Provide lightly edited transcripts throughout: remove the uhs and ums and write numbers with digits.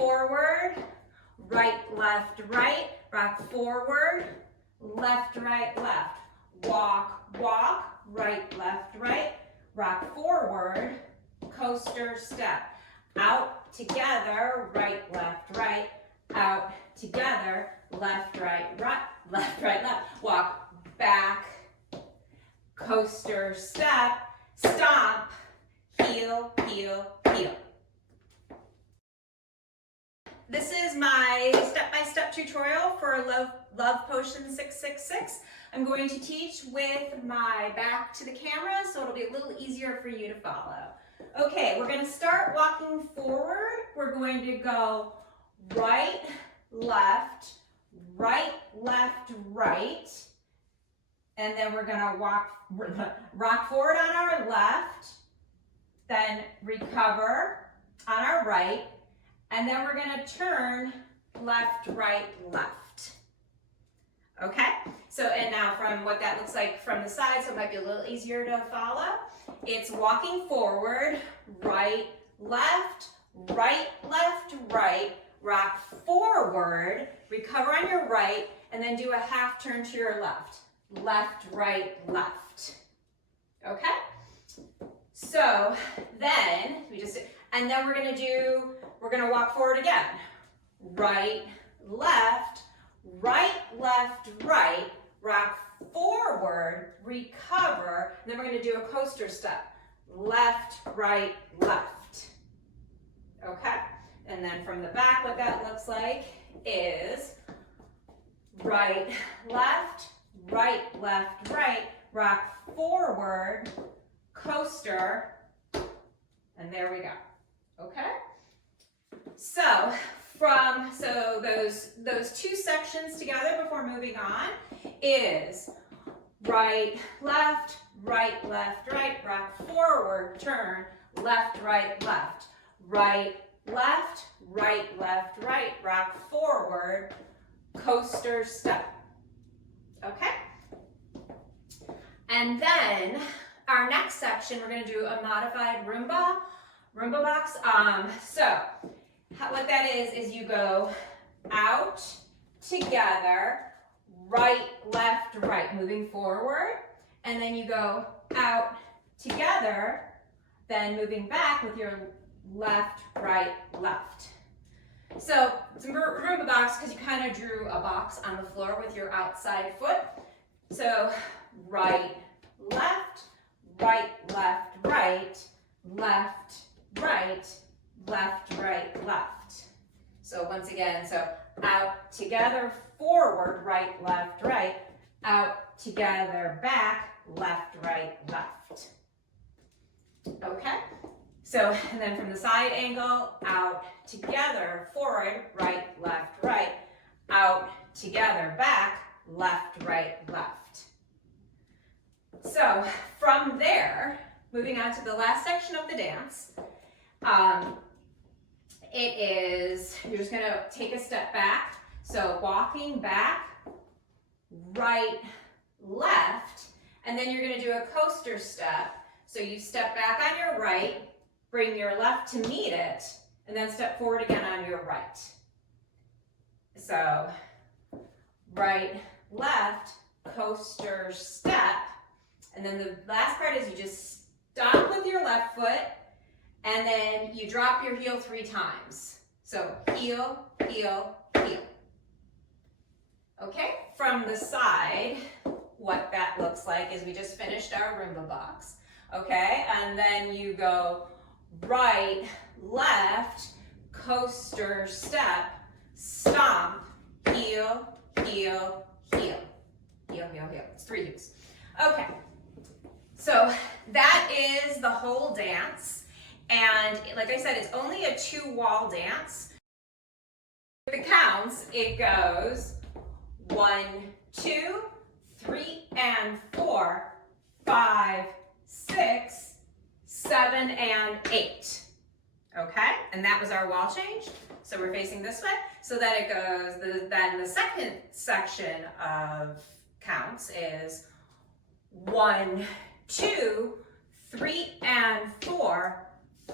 forward, right, left, rock forward, left, left. Walk, walk, right, left, rock forward, coaster step. Out, together, right, left, out, together, left, left. Walk back, coaster step, stomp, heel, heel, heel. This is my step-by-step tutorial for Love Potion 666. I'm going to teach with my back to the camera, so it'll be a little easier for you to follow. Okay, we're going to start walking forward. We're going to go right, left, right, and then we're going to rock forward on our left, then recover on our right, and then we're going to turn left, left. Okay, so and now from what that looks like from the side, so it might be a little easier to follow. It's walking forward, right, left, rock forward, recover on your right, and then do a half turn to your left. Left, left. Okay? So then we're gonna walk forward again. Right, left, rock forward, recover, and then we're gonna do a coaster step. Left, left. Okay? And then from the back, what that looks like is right, left, rock forward, coaster, and there we go. Okay? So those two sections together before moving on is right, left, rock forward, turn, left, left, rock forward, coaster step. Okay? And then our next section, we're going to do a modified Roomba box. So what that is you go out, together, right, left, moving forward, and then you go out, together, then moving back with your left, left. So it's a Roomba box because you kind of drew a box on the floor with your outside foot. So right, left, left, left. So once again, so out, together, forward, right, left, out, together, back, left, left. Okay? So, and then from the side angle, out, together, forward, right, left, out, together, back, left, left. So from there, moving on to the last section of the dance, you're just gonna take a step back. So walking back, right, left, and then you're gonna do a coaster step. So you step back on your right, bring your left to meet it, and then step forward again on your right. So right, left, coaster step, and then the last part is you just stop with your left foot, and then you drop your heel 3 times. So heel, heel, heel. Okay, from the side, what that looks like is we just finished our Roomba box. Okay, and then you go right, left, coaster step, stomp, heel, heel, heel. Heel, heel, heel. It's 3 heels. Okay, so that is the whole dance. And like I said, it's only a 2-wall dance. With the counts, it goes 1, 2, 3, and 4, 5, 6, 7, and 8. Okay, and that was our wall change. So we're facing this way. So that it goes, then the second section of counts is 1, 2, 3, and 4,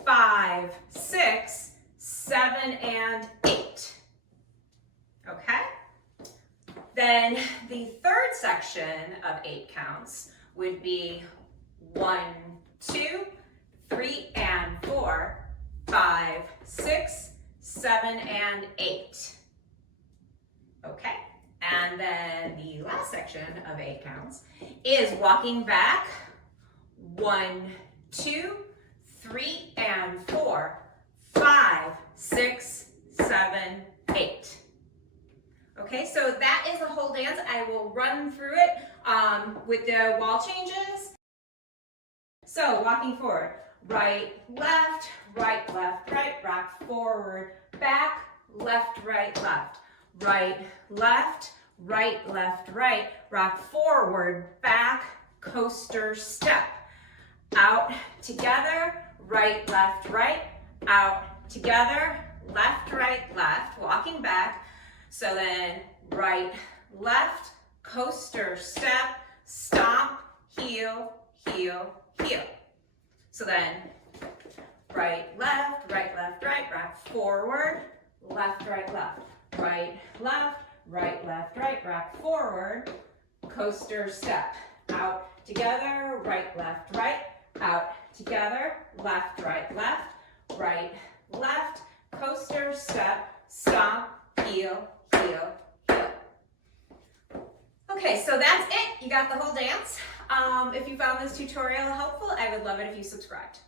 5, 6, 7, and 8. Okay? Then the third section of 8 counts would be 1, 2, 3, and 4, 5, 6, 7, and 8. Okay? And then the last section of 8 counts is walking back 1, 2, 3, and 4, 5, 6, 7, 8. Okay, so that is the whole dance. I will run through it with the wall changes. So walking forward, right, left, right, rock forward, back, left, right, right, rock forward, back, coaster step. Out, together, right, out, together, left, walking back. So then right, left, coaster step, stomp, heel, heel, heel. So then right, left, rock forward, left, right, rock forward, coaster step. Out, together, right, out, together, left, right, left, coaster step, stomp, heel, heel, heel. Okay, so that's it. You got the whole dance. If you found this tutorial helpful, I would love it if you subscribed.